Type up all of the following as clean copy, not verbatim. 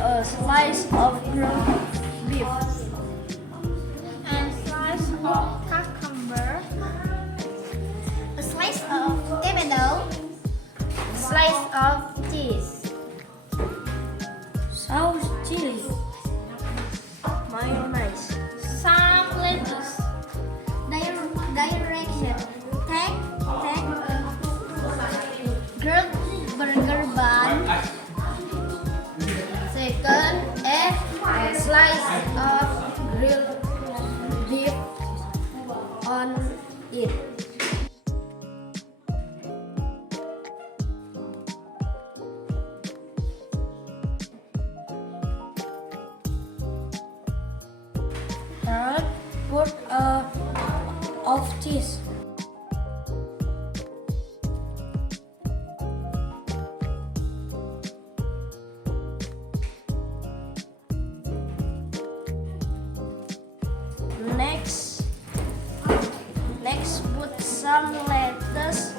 a slice of ground beef, and slice of cucumber, a slice of tomato, slice of cheese, sauce chili, mayonnaise, some lettuce, direction. Take grilled burger bun. second, add a slice of grilled beef on it. Third, put of cheese. Next, put some lettuce,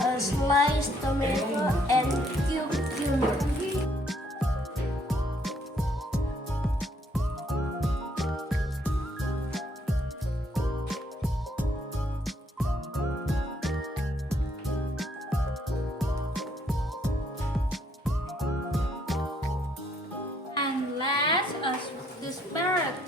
a sliced tomato, and cucumber. and let us disparate